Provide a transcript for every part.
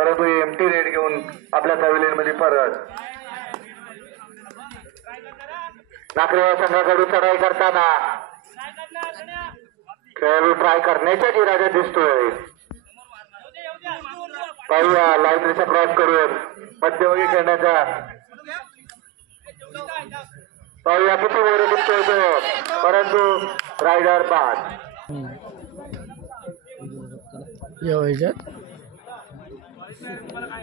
परंतु MT red घेऊन आपल्या पॅव्हिलियन मध्ये परत नाकरे संघाकडून चढाई करताना खेळाडू ट्राय करण्याच्या इराद्यात दिसतोय. पाहूया लाईनचा क्रॉस करून मध्यभागी खेळण्याचा पाहूया किती वर दिसतोय तो, परंतु रायडर बाद.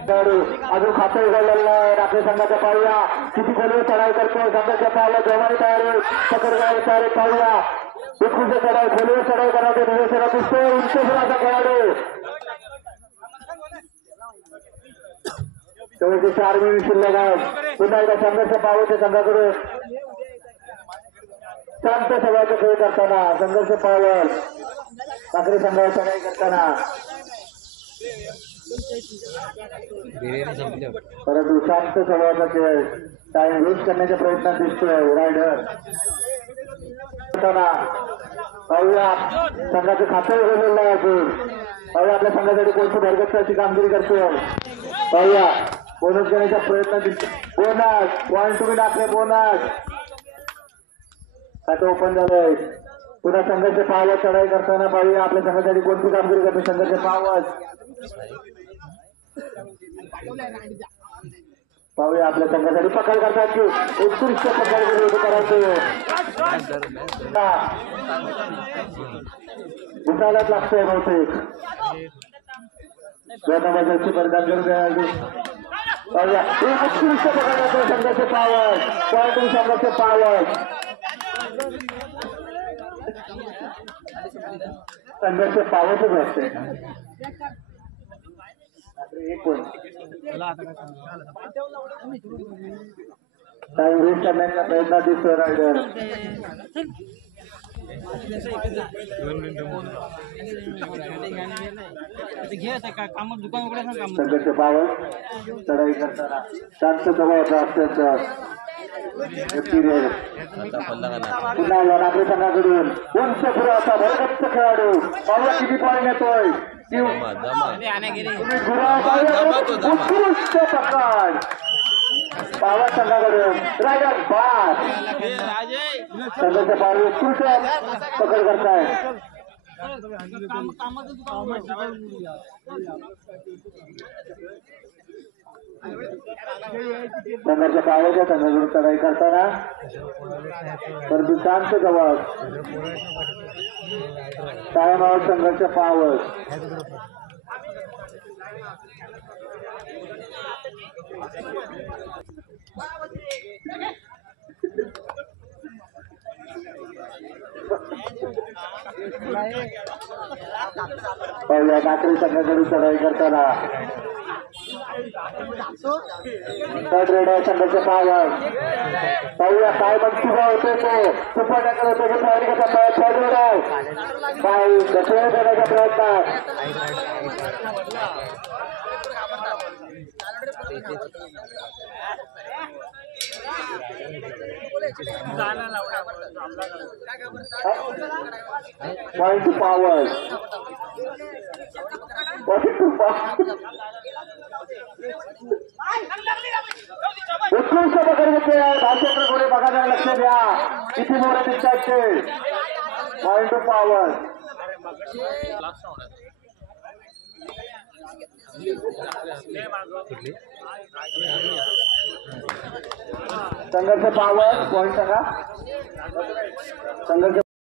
अजून खाते उघडलेलं आहे. राखीव संघाच्या पाहूया किती खोलीवर चढाई करतोय. संघाच्या पावला जवारी तयारी पकडगाडी तयारी पाहूया. उत्कृष्ट चढाई खोलीवर चढाई करायचं निवेदनात दिसतोय. उंचपुराचा खेळाडू शेवटचे 4 मिनिट शिल्लक आहेत. पुन्हा एकदा संघर्ष पावते संघाकडे शांत सगळ्याचा खेळ करताना संघर्ष पावल ठाकरे संघावर चढाई करताना परंतु शांत स्वभावाचा खेळ टाइम वेस्ट करण्याच्या प्रयत्नात दिसतोय. रायडर पाहूया संघाचं खातं उघडलेलं आहे. अजून पाहूया आपल्या संघासाठी कोणती भरगच्च अशी कामगिरी करतोय. पाहूया बोनस घेण्याचा प्रयत्न दिसतो. बोनस पॉईंट तुम्ही टाकले. बोनस खातं ओपन झालंय. पुन्हा संघाचे पावत चढाई करताना पाहूया आपल्या संघासाठी कोणती कामगिरी करते. संघाचे पावत पाहूया आपल्या संघासाठी पकड करतात की उत्कृष्ट पकड करायचं दिसायलाच लागतंय बहुतेक. गणबाजाची परिधान करून पाहूया उत्कृष्ट पकड संघाचे पावत पॉईंट संघाचे पावत संघाचे पावतच असते. टाइम वेस्ट करण्याचा प्रयत्न दिसतोय. रायडर संघर्ष पावत चढाई करताना शांत स्वभावाचा अत्यंत पुन्हा नागरी संघाकडून उंच पुराचा भरगच्च खेळाडू पावला किती पॉईंट येतोय. उत्कृष्ट पकड पावा संघाकडून रायडर बाद. संघाच्या पावले उत्कृष्ट पकड करताय. संघाच्या पावाच्या संघाकडून चढाई करताना परंतु शांत जवळ कायमावर संघर्ष पावत पाहूया नागरी संघाकडून चढाई करताना थर्ड रेड आहे संघाचे पावत. पाहूया काय मंतुबा होते तो सुपर टॅकल होते की पायरी कसा थर्ड रेड आहे काय कसे देण्याचा प्रयत्न पॉइंट टू पावर उत्कृष्ट पकड घेतले. भाषेत्र गोळे बघा लक्ष द्या किती मोठे दिसतात ते. पॉइंट टू पावर संघर्ष पावर पॉइंट सांगा. संघर्ष